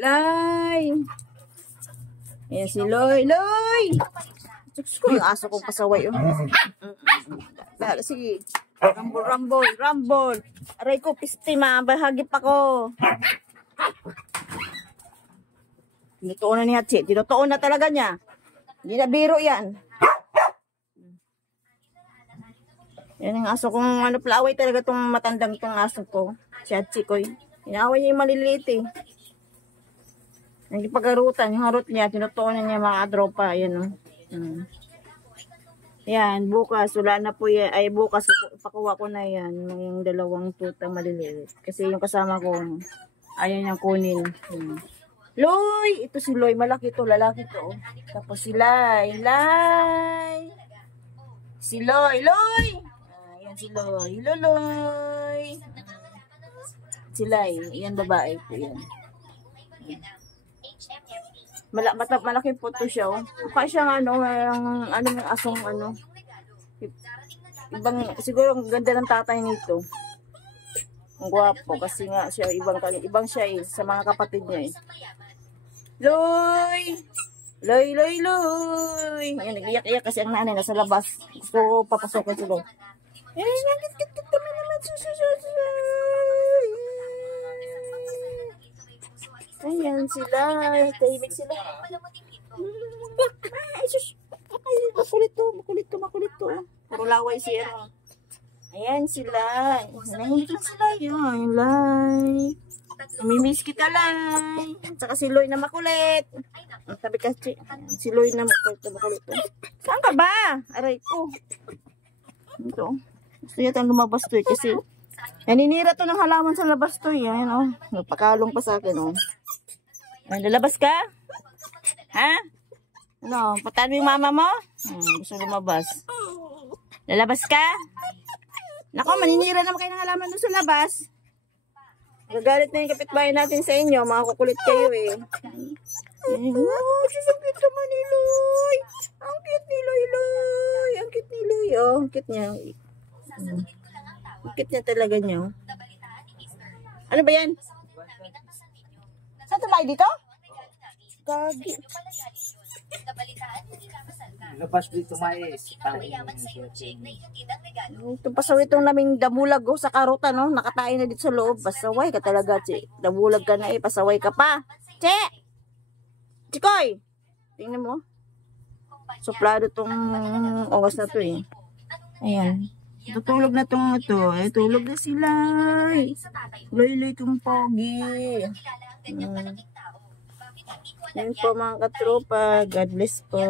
Lay! Ayan si Loy. Loy! Yung aso kong pasaway. Sige. Rumble, rumble, rumble. Aray ko, pistima. Bahagip ako. Tinutuon na ni Hatsi. Tinutuon na talaga niya. Hindi na biro yan. Yan ang aso kong plaway talaga itong matandang itong aso ko. Si Hatsi ko. Inaway niya yung maliliit eh. Nagipagarutan. Yung harot niya. Tinutuon na niya mga dropa. Ayan o. Yan. Bukas. Wala na po yan. Ay bukas. Pakuha ko na yan. Yung dalawang tuta maliliit. Kasi yung kasama ko. Ayaw niyang kunin. Loy! Ito si Loy. Malaki to. Lalaki to. Tapos si Lay. Lay! Si Loy. Loy! Ayan si Loy. Loy! Si Lay. Ayan babae po yan. Malaki po to siya. Mukha siyang yung asong ibang, siguro ang ganda ng tatay nito. Ang gwapo kasi nga siya ibang siya sa mga kapatid niya Loy! Loy, Loy, Loy! Yan, nag-iyak-iyak kasi ang nanay nasa labas. Gusto papasokin si Loy. Kit kami naman. Ayan sila. Tahimik sila. Ay, makulit to. Puro laway siya. Ayan sila. Nahimik lang sila. Ayan, Lay. Namimiss kita, Lay. Saka si Loy na makulit. Sabi kasi, si Loy na makulit. Saan ka ba? Aray ko. Ito. Gusto yata lumabas to kasi naninira to ng halaman sa labas to. Ayan nagpakalong pa sa akin lalabas ka? Ha? Patan mo yung mama mo? Gusto lumabas. Lalabas ka? Nako, maninira naman kayo ng halaman doon sa labas. Gagalit na yung kapitbahay natin sa inyo. Mga kukulit kayo sasakit naman ni Loy. Ang cute ni Loy, Loy. Ang cute ni Loy. Ang cute niya. Ang cute niya talaga niya. Ano ba yan? Saan tumayo dito? Gagi. Labas dito mais. Itong pasaw itong naming damulag sa karuta nakatayo na dito sa loob. Pasaway ka talaga, Che. Damulag ka na pasaway ka pa. Che! Chikoy! Tingnan mo. Suplado tong oras na to Ayan. Tutulog na tong ito. Tulog na sila. Loy-loy tong pogi. Yan po mga katropa. God bless po.